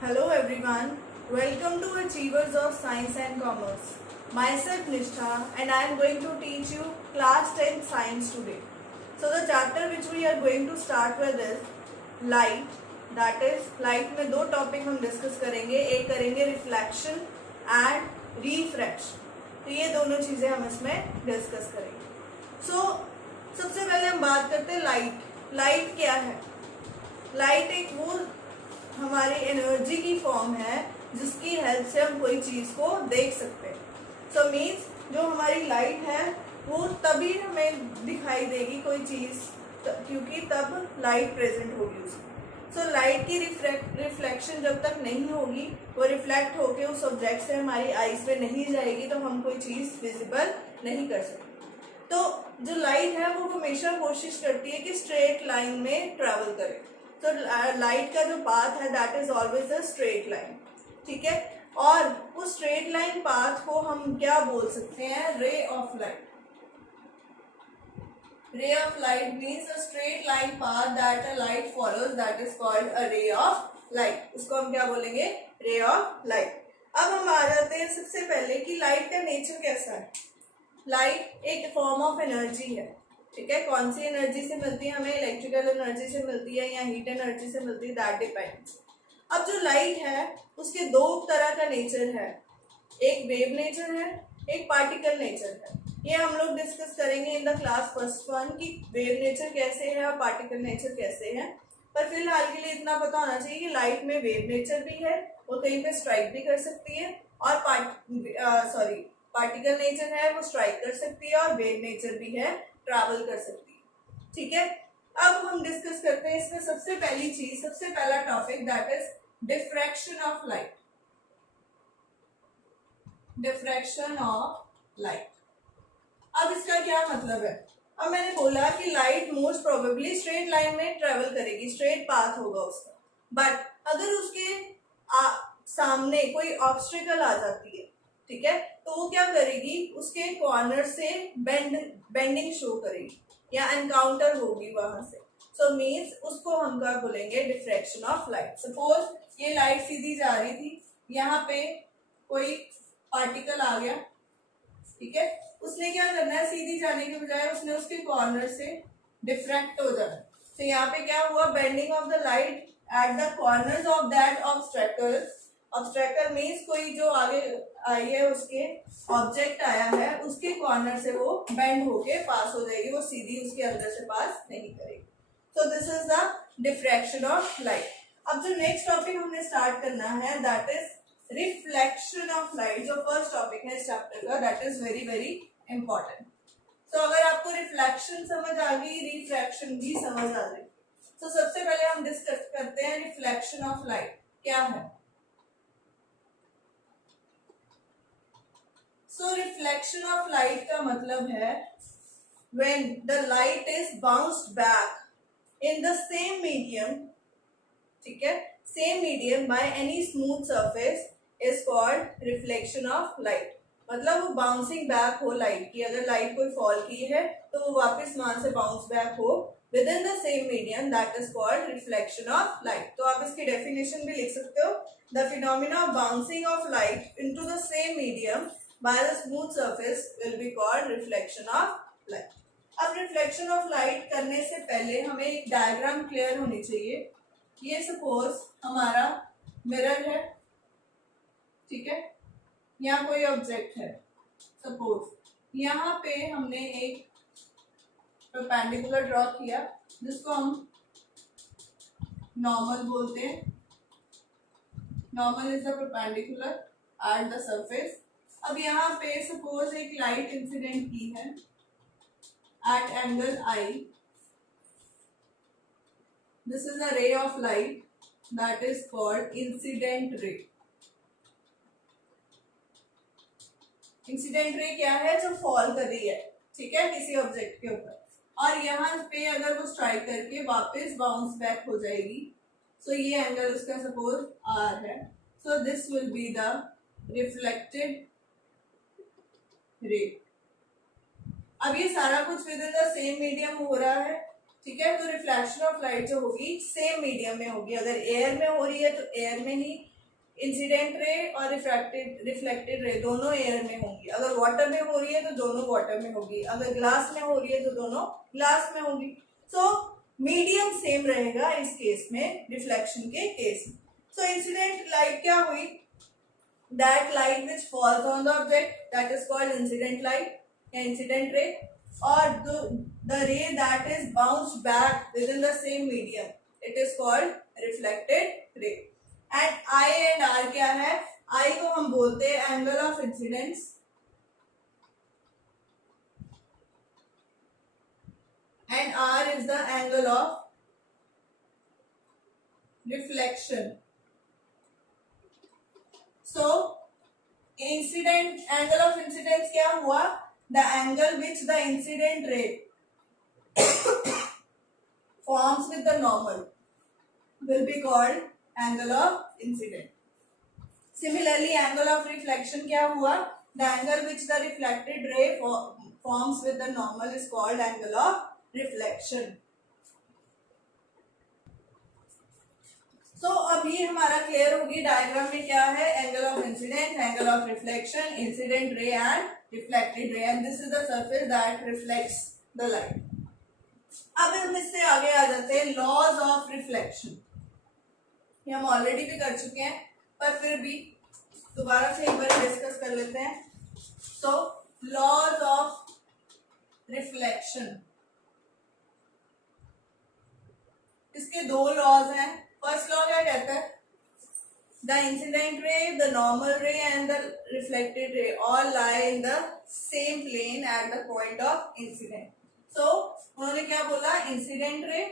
Hello everyone, welcome to Achievers of Science and Commerce. Myself Nishtha and I am going to teach you class 10 science today. So the chapter which we are going to start with is light. That is light में दो topic हम discuss करेंगे, एक करेंगे reflection and refraction. तो ये दोनों चीजें हम इसमें डिस्कस करेंगे. सबसे पहले हम बात करते हैं लाइट. लाइट क्या है? लाइट एक वो हमारी एनर्जी की फॉर्म है जिसकी हेल्प से हम कोई चीज को देख सकते हैं. सो मीन्स जो हमारी लाइट है वो तभी हमें दिखाई देगी कोई चीज क्योंकि तब लाइट प्रेजेंट होगी उसमें. सो लाइट की रिफ्लेक्शन जब तक नहीं होगी, वो रिफ्लेक्ट होके उस ऑब्जेक्ट से हमारी आईज पे नहीं जाएगी तो हम कोई चीज विजिबल नहीं कर सकते. तो जो लाइट है वो हमेशा कोशिश करती है कि स्ट्रेट लाइन में ट्रेवल करे. तो लाइट का जो पाथ है that is always a straight line. ठीक है, और उस स्ट्रेट लाइन पाथ को हम क्या बोल सकते हैं? Ray of light. Ray of light means a straight line path that a light follows, that is called a ray of light. उसको हम क्या बोलेंगे? Ray of light. अब हम आ जाते हैं सबसे पहले कि लाइट का नेचर कैसा है. लाइट एक फॉर्म ऑफ एनर्जी है. ठीक है, कौन सी एनर्जी से मिलती है हमें? इलेक्ट्रिकल एनर्जी से मिलती है या हीट एनर्जी से मिलती है, दैट डिपेंड्स. अब जो लाइट है उसके दो तरह का नेचर है. एक वेव नेचर है, एक पार्टिकल नेचर है. ये हम लोग डिस्कस करेंगे in the class first one कि वेव नेचर कैसे है और पार्टिकल नेचर कैसे है. पर फिलहाल के लिए इतना पता होना चाहिए कि लाइट में वेव नेचर भी है, वो कहीं पे स्ट्राइक भी कर सकती है, और पार्टिकल नेचर है वो स्ट्राइक कर सकती है, और वेव नेचर भी है ट्रैवल कर सकती है. ठीक है, अब हम डिस्कस करते हैं इसमें सबसे पहला topic that is diffraction of light. Diffraction of light. अब इसका क्या मतलब है? अब मैंने बोला कि light most probably straight line में ट्रेवल करेगी, स्ट्रेट पाथ होगा उसका. बट अगर उसके सामने कोई ऑब्स्टिकल आ जाती है, ठीक है, तो वो क्या करेगी? उसके कॉर्नर से बेंडिंग शो करेगी या एनकाउंटर होगी वहां से. सो मीन्स उसको हम क्या बोलेंगे? Diffraction of light. सपोज ये लाइट सीधी जा रही थी, यहाँ पे कोई पार्टिकल आ गया. ठीक है, उसने क्या करना है? सीधी जाने के बजाय उसने उसके कॉर्नर से डिफ्रैक्ट हो जाना. तो यहाँ पे क्या हुआ? Bending of the light at the corners of that obstacle. Obstacle means कोई जो आगे आई है, उसके ऑब्जेक्ट आया है, उसके कॉर्नर से वो बेंड होके पास हो जाएगी, वो सीधी उसके अंदर से पास नहीं करेगी. So this is the diffraction of light. अब जो नेक्स्ट टॉपिक हमने स्टार्ट करना है that is reflection of light. जो फर्स्ट टॉपिक है इस चैप्टर का, that is very very important. तो अगर आपको रिफ्लेक्शन समझ आ गई, रिफ्रैक्शन भी समझ आ गई, तो सबसे पहले हम डिस्कस करते हैं रिफ्लेक्शन ऑफ लाइट क्या है. सो रिफ्लेक्शन ऑफ लाइट का मतलब है when the light is bounced back in the same medium, ठीक है, same medium by any smooth surface is called reflection of light. मतलब वो बाउंसिंग बैक हो लाइट की. अगर लाइट कोई फॉल की है तो वो वापस वहां से बाउंस बैक हो within the same medium, that is called reflection of light. तो आप इसकी डेफिनेशन भी लिख सकते हो. The phenomena of bouncing of light into the same medium by the smooth surface will be called reflection of light. अब reflection of light करने से पहले हमें एक डायग्राम क्लियर होनी चाहिए. ये सपोज हमारा मिरर है. ठीक है, यहाँ कोई ऑब्जेक्ट है. सपोज यहाँ पे हमने एक परपेंडिकुलर ड्रॉ किया जिसको हम नॉर्मल बोलते हैं. Normal is the perpendicular at the surface. अब यहाँ पे सपोज एक लाइट इंसिडेंट की है at angle I. This is a ray of light that is called incident ray. Incident ray क्या है? जो फॉल कर रही है, ठीक है, किसी ऑब्जेक्ट के ऊपर, और यहाँ पे अगर वो स्ट्राइक करके वापस बाउंस बैक हो जाएगी. सो ये एंगल उसका सपोज R है. सो this will be the reflected रे. अब ये सारा कुछ with in the same medium हो रहा है. ठीक है। तो रिफ्लेक्शन ऑफ लाइट जो होगी सेम मीडियम में होगी। अगर एयर में हो रही है तो एयर में ही इंसिडेंट रे और रिफ्लेक्टेड रे दोनों एयर में होंगी। अगर वाटर में हो रही है तो दोनों वाटर में होगी। अगर ग्लास में हो रही है तो दोनों ग्लास में होगी। सो मीडियम सेम रहेगा इस केस में, रिफ्लेक्शन के केस में। सो इंसिडेंट लाइट क्या हुई? That light which falls on the object that is called incident light या इंसिडेंट रे, और the ray that is bounced back within the same medium, it is called reflected ray. And I and R क्या है? I को हम बोलते हैं angle of incidence, and R is the angle of reflection. So incident angle of incidence क्या हुआ? The angle which the incident ray forms with the normal will be called angle of incident. Similarly, angle of reflection क्या हुआ? The angle which the reflected ray forms with the normal is called angle of reflection. So अब ये हमारा clear होगी diagram में क्या है, angle of incident, angle of reflection, incident ray and reflected रे, and this is the surface that reflects the light. अब हम इससे आगे आ जाते हैं लॉज ऑफ रिफ्लेक्शन। ये हम ऑलरेडी भी कर चुके हैं पर फिर भी दोबारा से एक बार डिस्कस कर लेते हैं। सो लॉज ऑफ रिफ्लेक्शन, इसके दो लॉज हैं। फर्स्ट लॉ क्या कहता है? The incident ray, the normal ray and the reflected ray all lie in the same plane at the point of incident. So उन्होंने क्या बोला? Incident ray,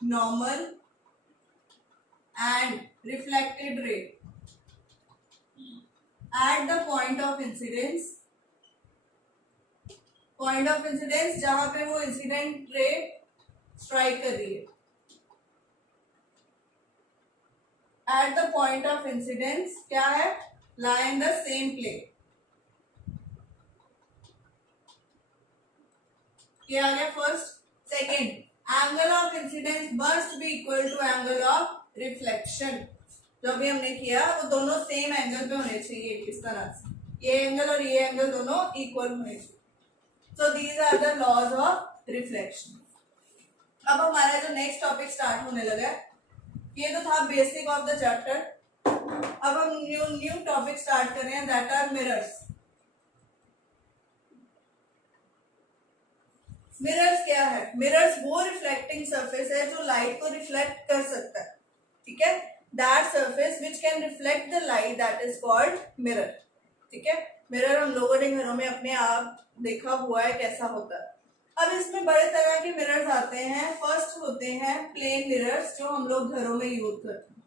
normal and reflected ray at the point of incidence, point of incidence जहां पे वो incident ray strike कर रही है, at the point of incidence क्या है? Lie in the same plane. ये आ गया first. Second, angle of incidence must be equal to angle of reflection. जो भी हमने किया वो दोनों सेम एंगल पे होने चाहिए, इस तरह से ये एंगल और ये एंगल दोनों इक्वल होने चाहिए। So these are the laws of reflection. अब हमारा जो नेक्स्ट टॉपिक स्टार्ट होने लगा है, ये तो था बेसिक ऑफ द चैप्टर। अब हम न्यू टॉपिक स्टार्ट कर रहे हैं, दैट आर मिरर्स। मिरर्स क्या है? मिरर्स वो रिफ्लेक्टिंग सरफेस है जो लाइट को रिफ्लेक्ट कर सकता है, ठीक है। That surface which can reflect the light that is called mirror, ठीक है। मिरर हम लोगों ने घरों में अपने आप देखा हुआ है कैसा होता है। अब इसमें बड़े तरह के मिरर्स आते हैं। फर्स्ट होते हैं प्लेन मिरर्स जो हम लोग घरों में यूज करते हैं।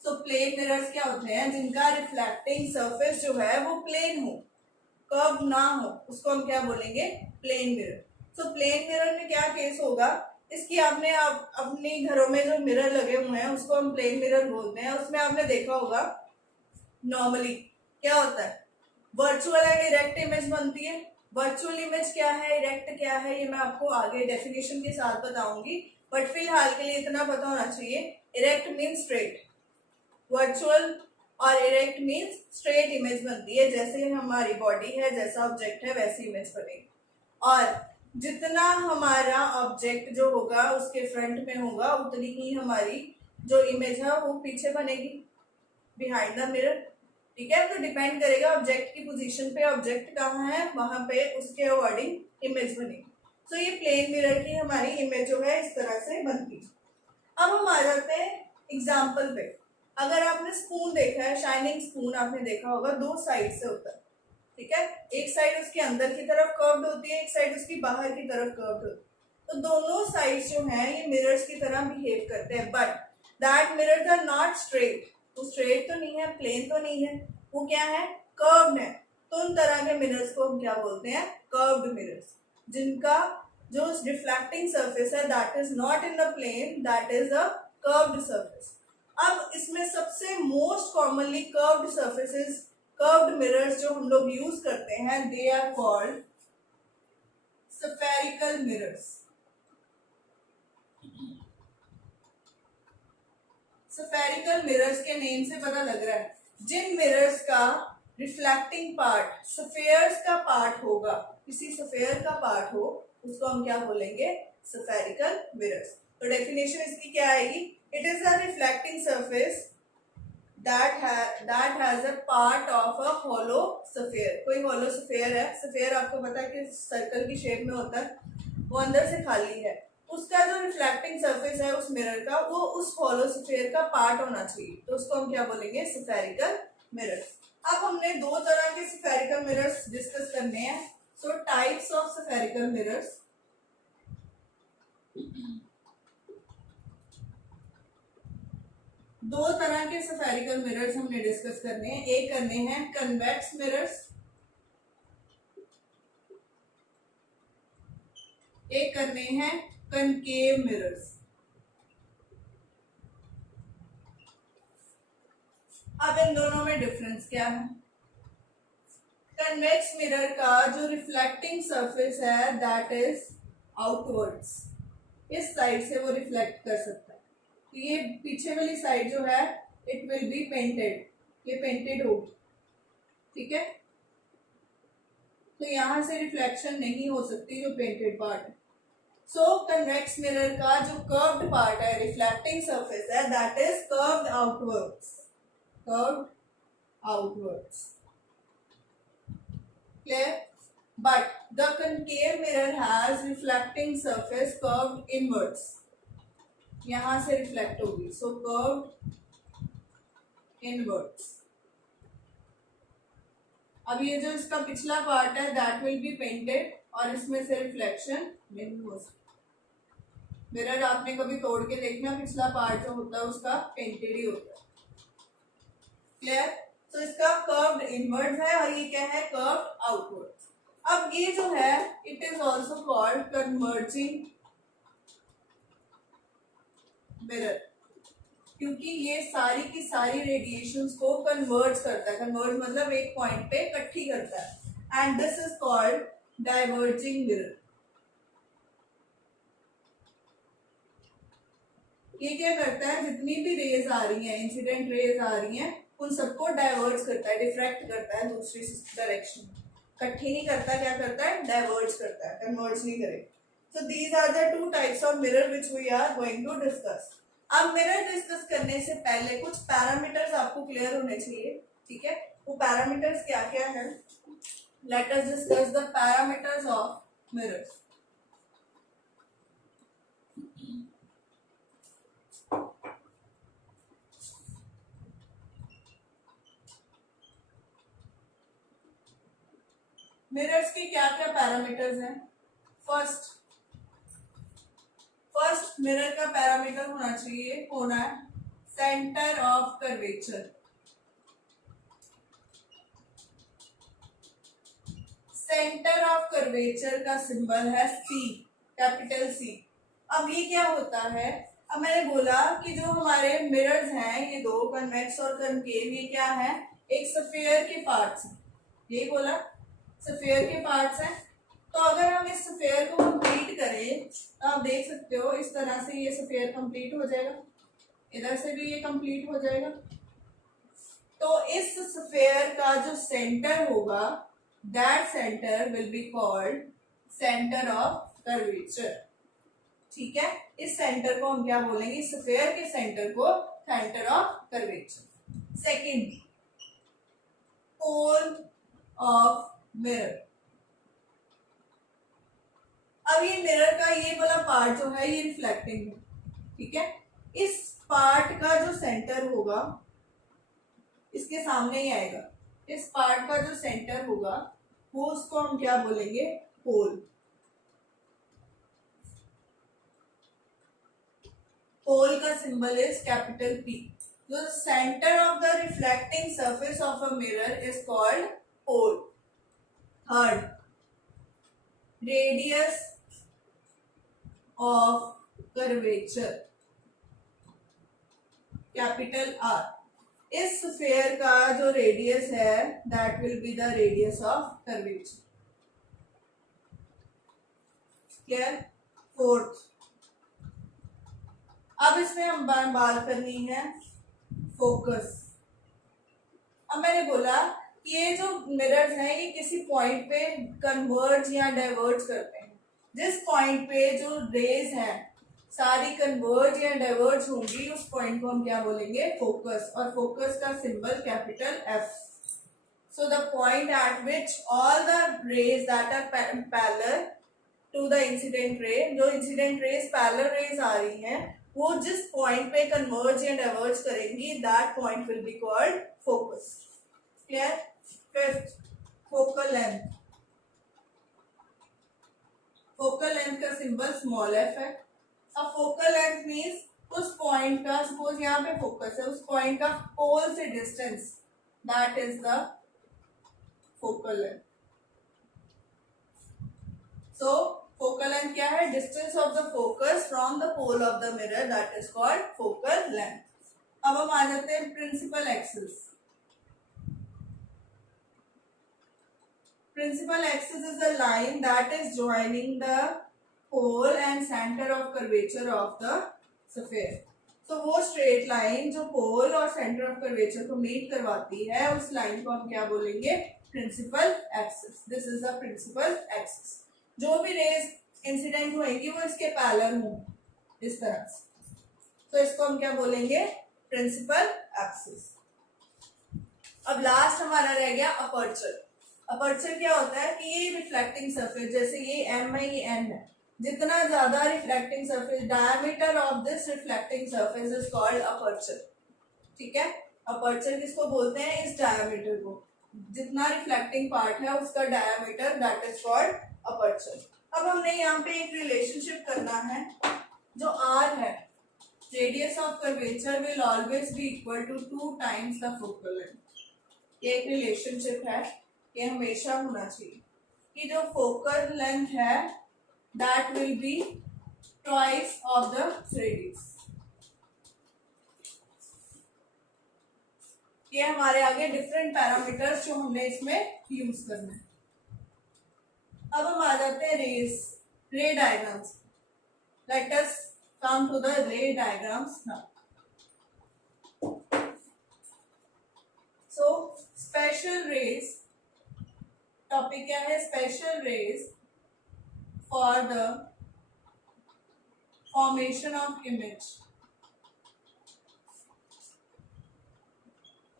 सो प्लेन मिरर्स क्या होते हैं? जिनका रिफ्लेक्टिंग सरफेस जो है वो प्लेन हो, कर्व ना हो, उसको हम क्या बोलेंगे? Plane mirror. So plane mirror में क्या केस होगा? इसकी आपने अपने घरों में जो मिरर लगे हुए हैं उसको हम प्लेन मिरर बोलते हैं। उसमें आपने देखा होगा नॉर्मली क्या होता है? वर्चुअल एंड इरेक्ट इमेज बनती है। वर्चुअल इमेज क्या है, इरेक्ट क्या है, ये मैं आपको आगे डेफिनेशन के साथ बताऊंगी, बट फिलहाल के लिए इतना पता होना चाहिए। इरेक्ट मीन्स स्ट्रेट, वर्चुअल और इरेक्ट मीन्स स्ट्रेट इमेज बनती है। जैसे हमारी बॉडी है, जैसा ऑब्जेक्ट है वैसी इमेज बनेगी। और जितना हमारा ऑब्जेक्ट जो होगा उसके फ्रंट में होगा उतनी ही हमारी जो इमेज है वो पीछे बनेगी, बिहाइंड द मिरर, ठीक है। तो डिपेंड करेगा ऑब्जेक्ट की पोजीशन पे, ऑब्जेक्ट कहाँ है वहां पे उसके अकॉर्डिंग इमेज बनेगी। तो ये प्लेन मिरर की हमारी इमेज जो है इस तरह से बनती है। अब हम आ जाते हैं एग्जाम्पल पे। अगर आपने स्पून देखा है, शाइनिंग स्पून आपने देखा होगा, दो साइड से होता है, ठीक है। एक साइड उसके अंदर की तरफ कर्व्ड होती है, एक साइड उसकी बाहर की तरफ कर्व्ड होती है। तो दोनों साइड जो है ये मिरर्स की तरह बिहेव करते हैं, but that mirrors are not straight. तो स्ट्रेट तो नहीं है, प्लेन तो नहीं है, वो क्या है? कर्व्ड है। तो उन तरह के मिरर्स को हम क्या बोलते हैं? कर्व्ड मिरर्स, जिनका जो रिफ्लेक्टिंग सरफेस है that is not in the plane, that is a curved surface. अब इसमें सबसे most commonly curved curved mirrors जो हम लोग यूज करते हैं they are called spherical mirrors. Spherical mirrors के नेम से पता लग रहा है जिन मिरर्स का रिफ्लेक्टिंग पार्ट स्फेयर्स का पार्ट होगा, किसी स्फेयर का पार्ट हो, उसको हम क्या बोलेंगे? Spherical mirrors. तो डेफिनेशन इसकी क्या आएगी? It is a reflecting surface that has a part of a hollow sphere। कोई hollow sphere है, sphere आपको पता है कि सर्कल की शेप में होता है, वो अंदर से खाली है, उसका जो रिफ्लेक्टिंग सरफेस है उस मिरर का वो उस hollow sphere का पार्ट होना चाहिए, तो उसको हम क्या बोलेंगे? Spherical mirrors. अब हमने दो तरह के स्फेरिकल मिरर्स डिस्कस करने हैं। सो टाइप्स ऑफ स्फेरिकल मिरर्स। दो तरह के स्फेरिकल मिरर्स हमने डिस्कस करने हैं। एक करने हैं कन्वेक्स मिरर्स, एक करने हैं कनकेव मिरर्स। अब इन दोनों में डिफरेंस क्या है? कन्वेक्स मिरर का जो रिफ्लेक्टिंग सरफेस है दैट इज आउटवर्ड्स, इस साइड से वो रिफ्लेक्ट कर सकता है। तो ये पीछे वाली साइड जो है इट विल बी पेंटेड, ये पेंटेड होगी, ठीक है। तो यहां से रिफ्लेक्शन नहीं हो सकती जो पेंटेड पार्ट है। सो कन्वेक्स मिरर का जो कर्व्ड पार्ट है, रिफ्लेक्टिंग सरफेस है, that is curved outwards, curved outwards. Clear? But the concave mirror has reflecting surface curved inwards, यहां से रिफ्लेक्ट होगी, सो कर्व्ड इनवर्ड्स। अब ये जो इसका पिछला पार्ट है दैट विल बी पेंटेड और इसमें से रिफ्लेक्शन नहीं हो सकता। मिरर आपने कभी तोड़ के देखना, पिछला पार्ट जो होता है उसका पेंटेड ही होता है। क्लियर? तो इसका कर्व्ड इनवर्ड्स है और ये क्या है? Curved outwards. अब ये जो है it is also called converging mirror, क्योंकि ये सारी की सारी रेडिएशंस को कन्वर्ज करता है। कन्वर्ज मतलब एक पॉइंट पे इकट्ठी करता है, and this is called diverging mirror. ये क्या करता है? जितनी भी रेज आ रही हैं, इंसिडेंट रेज आ रही हैं, उन सबको डाइवर्ज करता है, डिफ्रैक्ट करता है दूसरी डायरेक्शन में। इकट्ठी नहीं करता, क्या करता है? डाइवर्ज करता है, कन्वर्ज नहीं करेगा। So these are the two types of mirror which we are going to discuss। अब मिरर डिस्कस करने से पहले कुछ पैरामीटर्स आपको क्लियर होने चाहिए, ठीक है। वो पैरामीटर्स क्या क्या है? Let us discuss the parameters of mirrors. Mirrors के क्या क्या पैरामीटर्स हैं? फर्स्ट मिरर का पैरामीटर होना है centre of curvature. Centre of curvature का सिंबल है सी, कैपिटल सी। अब ये क्या होता है? अब मैंने बोला कि जो हमारे मिरर्स हैं ये दो, कन्वेक्स और कनकेव, ये क्या है? एक स्फीयर के पार्ट्स हैं, ये बोला स्फीयर के पार्ट्स हैं। तो अगर हम इस स्फीयर को कंप्लीट करें तो आप देख सकते हो इस तरह से ये स्फीयर कंप्लीट हो जाएगा, इधर से भी ये कंप्लीट हो जाएगा। तो इस स्फीयर का जो सेंटर होगा that centre will be called centre of curvature, ठीक है। इस सेंटर को हम क्या बोलेंगे? इस स्फीयर के सेंटर को centre of curvature. Second, pole of mirror. अब ये मिरर का ये वाला पार्ट जो है ये रिफ्लेक्टिंग है, ठीक है। इस पार्ट का जो सेंटर होगा इसके सामने ही आएगा। इस पार्ट का जो सेंटर होगा वो उसको हम क्या बोलेंगे? पोल। पोल का symbol is capital P. The center of the reflecting surface of a mirror is called pole. Third, radius of curvature, capital R. इस स्फीयर का जो रेडियस है that will be the radius of curvature. Clear? Fourth, अब इसमें हम बात करनी है फोकस। अब मैंने बोला कि ये जो मिरर्स हैं ये किसी पॉइंट पे कन्वर्ज या डाइवर्ज करते हैं। जिस पॉइंट पे जो रेज हैं सारी कन्वर्ज या डाइवर्ज होंगी उस पॉइंट को हम क्या बोलेंगे? फोकस। और फोकस का symbol capital F. So the point at which all the rays that are parallel to the incident ray, जो इंसिडेंट रेज पैरेलल रेज आ रही हैं वो जिस पॉइंट पे कन्वर्ज या डाइवर्ज करेंगी that point will be called focus. Clear? Fifth, focal length. Focal length का सिंबल स्मॉल एफ है। अब फोकल लेंथ मीन्स उस पॉइंट का, सपोज यहाँ पे फोकस है, उस पॉइंट का पोल से distance, that is the focal length. So focal length क्या है? Distance of the focus from the pole of the mirror, that is called focal length. अब हम आ जाते हैं principal axis. Principal axis is the line that is joining the pole and center of curvature of the sphere. So वो straight line जो pole और center of curvature को meet करवाती है उस line को हम क्या बोलेंगे? Principal axis. This is the principal axis. जो भी rays incident होंगी वो इसके parallel होंगी इस तरह से, तो इसको हम क्या बोलेंगे? Principal axis. अब लास्ट हमारा रह गया अपर्चर। अपर्चर क्या होता है कि ये रिफ्लेक्टिंग सरफेस, जैसे ये एम है ये एन है, जितना ज्यादा reflecting surface, diameter of this reflecting surface is called aperture. ठीक है? अपर्चर किसको बोलते हैं? इस डायमीटर को, जितना रिफ्लेक्टिंग पार्ट है उसका diameter, that is called aperture. अब हमने यहाँ पे एक रिलेशनशिप करना है, जो आर है, radius of curvature will always be equal to 2 times the focal length. ये एक रिलेशनशिप है, ये हमेशा होना चाहिए कि जो फोकल लेंथ है that will be twice of the radius. ये हमारे आगे डिफरेंट पैरामीटर्स जो हमने इसमें यूज करना है। अब हम आ जाते हैं ray diagrams. Let us come to the ray diagrams now. So special rays, topic क्या है? Special rays for the formation of image.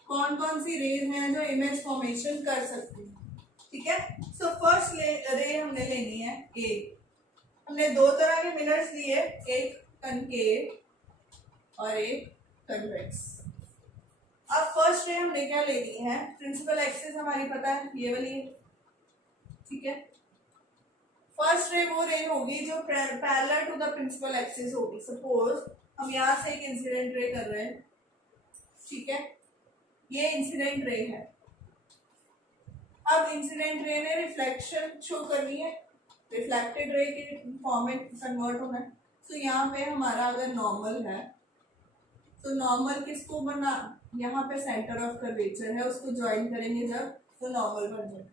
कौन कौन सी रेज हैं जो इमेज फॉर्मेशन कर सकती हैं? ठीक है? सो फर्स्ट रे हमने लेनी है ए। हमने दो तरह के मिरर्स लिए, एक कनकेव और एक कन्वेक्स। अब फर्स्ट रे हमने क्या लेनी है? प्रिंसिपल एक्सिस हमारी पता है, ये वाली है। ठीक है? फर्स्ट रे वो रे होगी जो parallel to the principal axis होगी। सपोज हम यहाँ से एक इंसिडेंट रे कर रहे हैं, ठीक है? ये इंसिडेंट रे है। अब इंसिडेंट रे ने रिफ्लेक्शन शो करनी है, रिफ्लेक्टेड रे के फॉर्म में कन्वर्ट होना है। तो यहाँ पे हमारा अगर नॉर्मल है तो नॉर्मल किसको बना, यहाँ पे सेंटर ऑफ कर्वेचर है, उसको ज्वाइन करेंगे जब तो नॉर्मल बन जाएगा।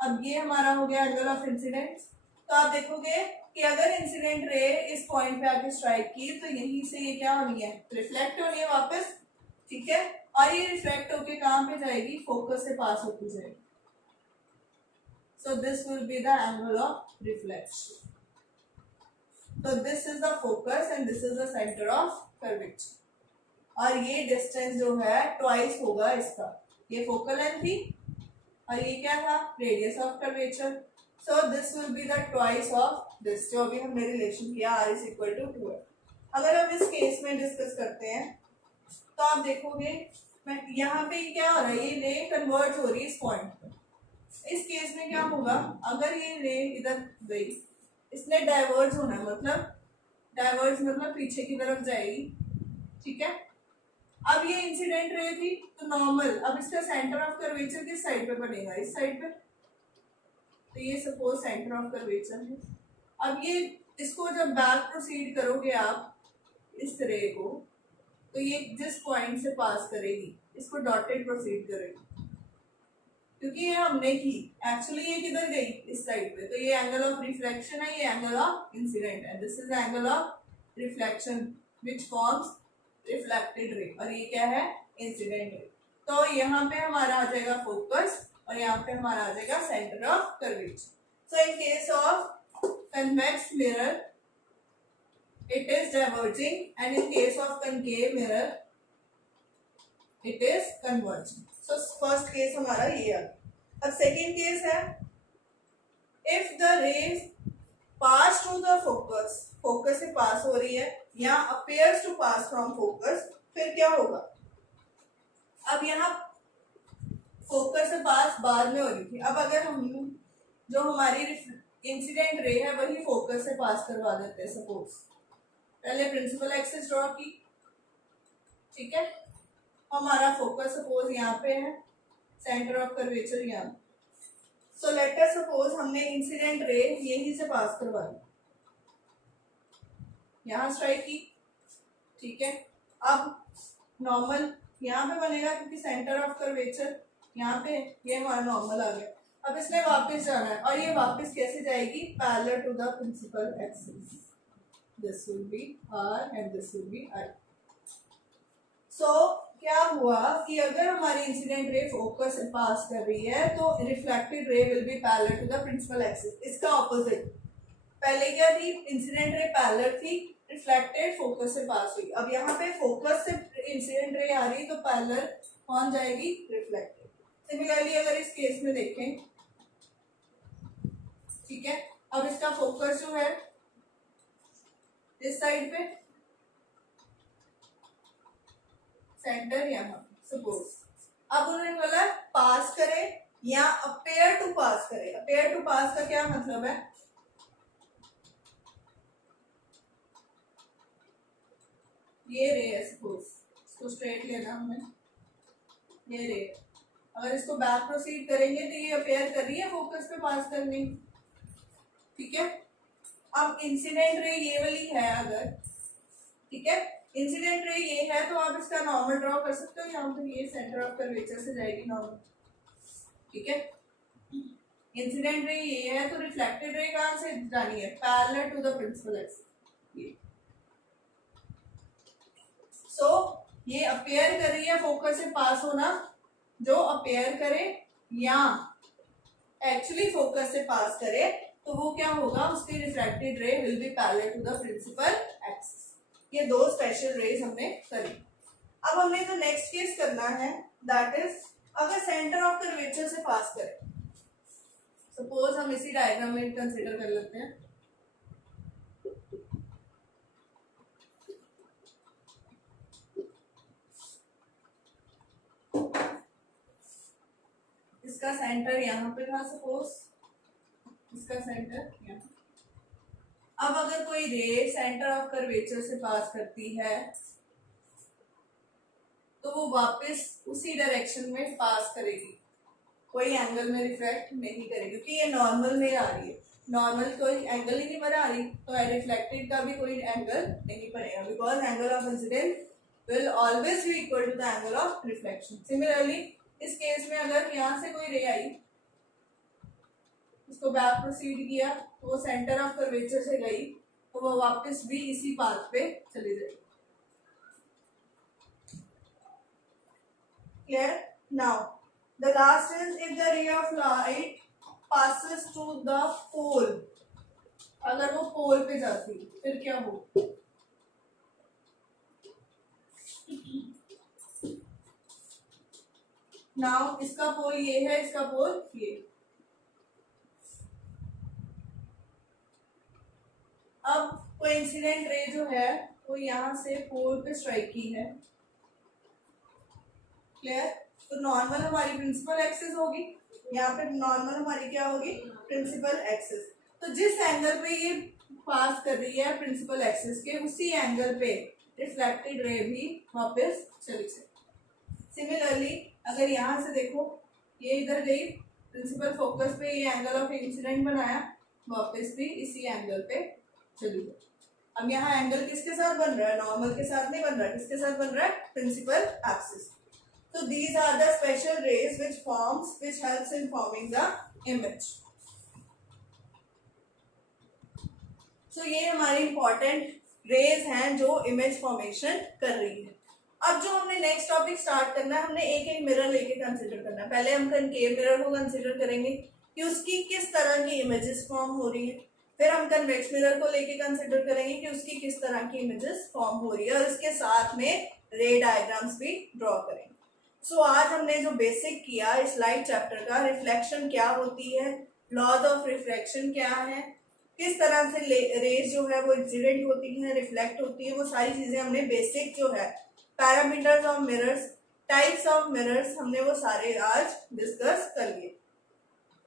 अब ये हमारा हो गया एंगल ऑफ इंसिडेंस। तो आप देखोगे कि अगर इंसिडेंट रे इस पॉइंट पे आके स्ट्राइक की तो यहीं से ये क्या होनी है? रिफ्लेक्ट होनी है वापस। ठीक है? और ये रिफ्लेक्ट होके कहाँ पे जाएगी? फोकस से पास होती जाएगी। So this will be the angle of reflection. तो this is the focus and this is the centre of curvature. और ये डिस्टेंस जो है ट्वाइस होगा इसका। ये फोकल लेंथ थी और ये क्या था? Radius of curvature. So this will be the twice of this, जो अभी हमने रिलेशन किया r इज इक्वल टू 2। अगर हम इस केस में डिस्कस करते हैं तो आप देखोगे यहाँ पे क्या हो रहा है? ये रे कन्वर्ट हो रही है इस पॉइंट पे। इस केस में क्या होगा? अगर ये रे इधर गई, इसने डाइवर्ज होना है, मतलब डाइवर्ज मतलब पीछे की तरफ जाएगी। ठीक है? अब ये इंसिडेंट रे थी तो नॉर्मल, अब इसका सेंटर ऑफ कर्वेचर किस साइड पे बनेगा? इस साइड पे। तो ये सपोज सेंटर ऑफ कर्वेचर है। अब ये इसको जब बैक प्रोसीड करोगे आप इस रे को, तो ये जिस पॉइंट से पास करेगी इसको डॉटेड प्रोसीड करेगी, क्योंकि ये हमने की एक्चुअली ये किधर गई इस साइड पे, तो ये एंगल ऑफ रिफ्लेक्शन है, ये एंगल ऑफ इंसिडेंट है, this is angle of reflection which forms reflected ray, और ये क्या है इंसिडेंट रे। तो यहाँ पे हमारा आ जाएगा फोकस और यहाँ पे हमारा आ जाएगा centre of curvature. So in case of convex mirror it is diverging and in case of concave mirror it is converging. So first case हमारा ये है। अब second case है if the rays pass through the focus, focus से pass हो रही है या appears to pass from focus, फिर क्या होगा। अब यहाँ फोकस से पास बाद में हो रही थी, अब अगर हम जो हमारी इंसिडेंट रे है वही फोकस से पास करवा देते हैं, सपोज पहले प्रिंसिपल एक्सिस ड्रॉ की, ठीक है, हमारा फोकस सपोज यहाँ पे है, सेंटर ऑफ कर्वेचर यहाँ, सो लेट अस सपोज हमने इंसिडेंट रे यहीं से पास करवा दी, यहाँ स्ट्राइक की, ठीक है, अब नॉर्मल यहाँ पे बनेगा क्योंकि सेंटर ऑफ कर्वेचर यहाँ पे, ये हमारा नॉर्मल आ गया। अब इसने वापस जाना है और ये वापस कैसे जाएगी, parallel to the principal axis, this will be R and this will be I. So क्या हुआ कि अगर हमारी इंसिडेंट रे फोकस से पास कर रही है तो reflected ray will be parallel to the principal axis, इसका ऑपोजिट, पहले क्या थी इंसिडेंट रे पैरेलल थी, रिफ्लेक्टेड फोकस से पास हुई, अब यहाँ पे फोकस से इंसिडेंट रे आ रही तो पैरेलल कौन जाएगी, रिफ्लेक्टेड। सिमिलरली अगर इस केस में देखें, ठीक है, अब इसका फोकस जो है इस साइड पे, सेंटर यहाँ सपोज, अब उन्होंने बोला पास करे या अपेयर टू पास करे। अपेयर टू पास का क्या मतलब है, ये रे है सपोज, इसको स्ट्रेट लेना हमें, ये रे, अगर इसको बैक प्रोसीड करेंगे तो ये अपेयर कर रही है फोकस पे पास करने, ठीक है। अब इंसिडेंट रे ये वाली है अगर, ठीक है, इंसिडेंट रे ये है तो आप इसका नॉर्मल ड्रॉ कर सकते हो, यहाँ पे ये सेंटर ऑफ कर्वेचर से जाएगी नॉर्मल, ठीक है। इंसिडेंट रे ये है तो रिफ्लेक्टेड रे कहाँ से जानी है, parallel to the principal axis. So ये अपेयर कर रही है फोकस से पास होना, जो अपेयर करे या एक्चुअली फोकस से पास करे तो वो क्या होगा, उसकी refracted ray will be parallel to the principal axis. ये दो स्पेशल रेज हमने करी। अब हमने जो नेक्स्ट केस करना है दैट इज अगर सेंटर ऑफ कर्वेचर से पास करे, सपोज हम इसी डायग्राम में कंसीडर कर लेते हैं, इसका सेंटर यहाँ पे था सपोज, इसका सेंटर यहाँ। अब अगर कोई रे सेंटर ऑफ कर्वेचर से पास करती है तो वो वापस उसी डायरेक्शन में पास करेगी, कोई एंगल में रिफ्लेक्ट नहीं करेगी क्योंकि ये नॉर्मल में आ रही है, नॉर्मल कोई एंगल ही नहीं बना रही तो रिफ्लेक्टेड का भी कोई एंगल नहीं बनेगा, because angle of incident will always be equal to the angle of reflection. Similarly इस केस में अगर यहाँ से कोई रे आई, इसको बैक प्रोसीड किया तो वो सेंटर ऑफ कर्वेचर से गई तो वो वापस भी इसी पाथ पे चली जाएगी। Clear? Now the last is if the ray of light passes to the pole, अगर वो पोल पे जाती फिर क्या हो, नाउ इसका पोल ये है, इसका पोल ये, अब कोई इंसिडेंट रे जो है वो यहाँ से पोल पे स्ट्राइक की है, क्लियर? तो नॉर्मल हमारी प्रिंसिपल एक्सिस होगी, यहाँ पे नॉर्मल हमारी क्या होगी, प्रिंसिपल एक्सिस। तो जिस एंगल पे ये पास कर रही है प्रिंसिपल एक्सिस के, उसी एंगल पे रिफ्लेक्टेड रे भी वापस चली जाए। सिमिलरली अगर यहाँ से देखो ये इधर गई, प्रिंसिपल फोकस पे ये एंगल ऑफ इंसिडेंट बनाया, वापस भी इसी एंगल पे चली गई। अब यहाँ एंगल किसके साथ बन रहा है, नॉर्मल के साथ नहीं बन रहा है, किसके साथ बन रहा है, principal axis. So these are the special rays which helps in forming the image. So ये हमारी इंपॉर्टेंट रेज हैं जो इमेज फॉर्मेशन कर रही है। अब जो हमने नेक्स्ट टॉपिक स्टार्ट करना है, हमने एक एक मिरर लेके कंसीडर करना है। पहले हम कनकेव मिरर को कंसीडर करेंगे कि उसकी किस तरह की इमेजेस फॉर्म हो रही है, फिर हम कन्वेक्स मिरर को लेके कंसीडर करेंगे कि उसकी किस तरह की इमेजेस फॉर्म हो रही है, और इसके साथ में रे डायग्राम्स भी ड्रॉ करेंगे। सो आज हमने जो बेसिक किया इस लाइट चैप्टर का, रिफ्लेक्शन क्या होती है, लॉज ऑफ रिफ्लेक्शन क्या है, किस तरह से रेज जो है वो इंसिडेंट होती है, रिफ्लेक्ट होती है, वो सारी चीजें हमने बेसिक जो है, parameters of mirrors, types of mirrors, हमने वो सारे आज डिस्कस कर लिए।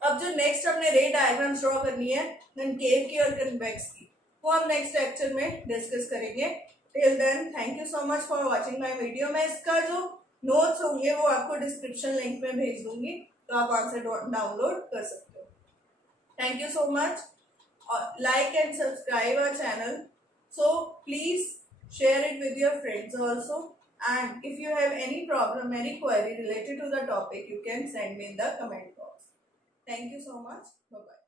अब जो नेक्स्ट हमने रे डायग्राम्स ड्रॉ करनी है कनकेव की और कन्वेक्स की, वो हम नेक्स्ट लेक्चर में डिस्कस करेंगे। Till then thank you so much for watching my video. मैं इसका जो नोट्स होंगे वो आपको डिस्क्रिप्शन लिंक में भेज दूंगी, तो आप वहां से डाउनलोड कर सकते हो। Thank you so much. Like and subscribe our channel, so please share it with your friends also, and if you have any problem, any query related to the topic, you can send me in the comment box. Thank you so much. Bye bye.